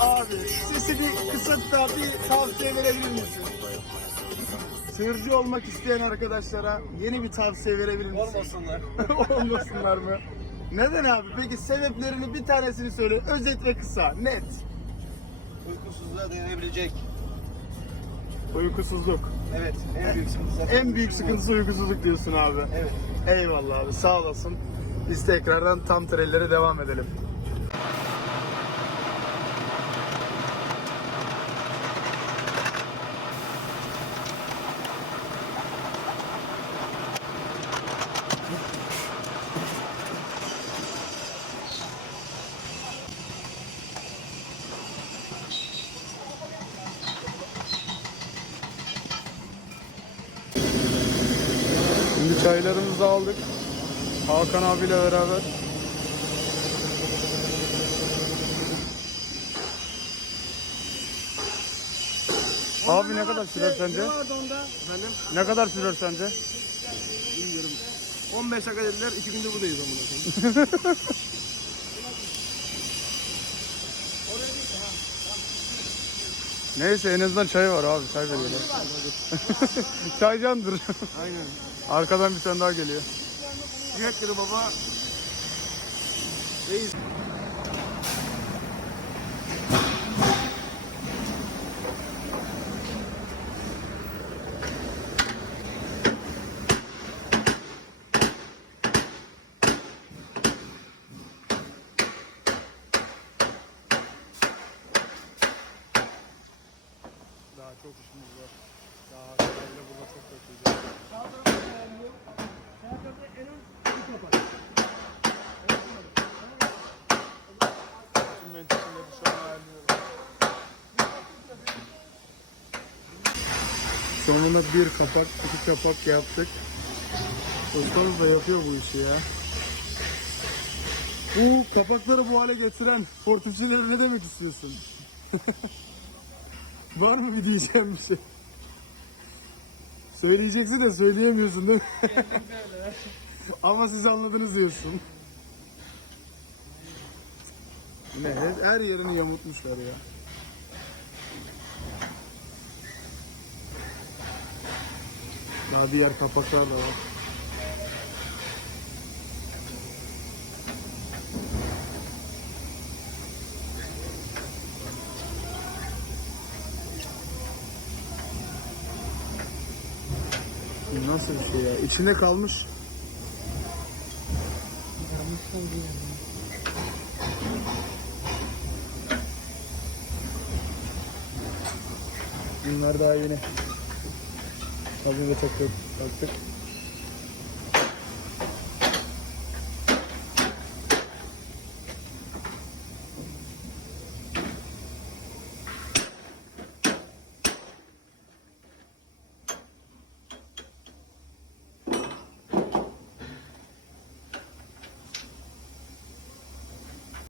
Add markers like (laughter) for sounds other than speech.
Abi sesi bir kısıt da bir tavsiye verebilir misin? Sığırcı olmak isteyen arkadaşlara yeni bir tavsiye verebilir misin? Olmasınlar. (laughs) Olmasınlar mı? Neden abi? Peki sebeplerini bir tanesini söyle. Özet ve kısa, net. Uykusuzluğa dayanılabilecek. Uykusuzluk. Evet. En büyük sıkıntı. En büyük sıkıntısı uykusuzluk diyorsun abi. Evet. Eyvallah abi sağ olasın. Biz tekrardan tam trellere devam edelim. Çaylarımızı aldık. Hakan abiyle beraber. Abi ne kadar sürer sence? Efendim? Ne kadar sürer sence? Bilmiyorum. 15 dakika dediler. 2 gündür buradayız amına koyayım. (laughs) Neyse en azından çay var abi çay veriyorlar. (laughs) Çaycandır. Aynen. Arkadan bir tane daha geliyor. Dedi baba. Reis. Daha çok işimiz var. Daha burada Sonunda bir kapak, iki kapak yaptık. Ustamız da yapıyor bu işi ya. Bu kapakları bu hale getiren portifçilere ne demek istiyorsun? (laughs) Var mı bir diyeceğim bir şey? Söyleyeceksin de söyleyemiyorsun değil mi? (laughs) Ama siz anladınız diyorsun. Ne? Her yerini yamutmuşlar ya. Daha diğer kapaklar da var. Nasıl bir şey ya? İçinde kalmış. Bunlar daha yeni. Önce taktık. taktık.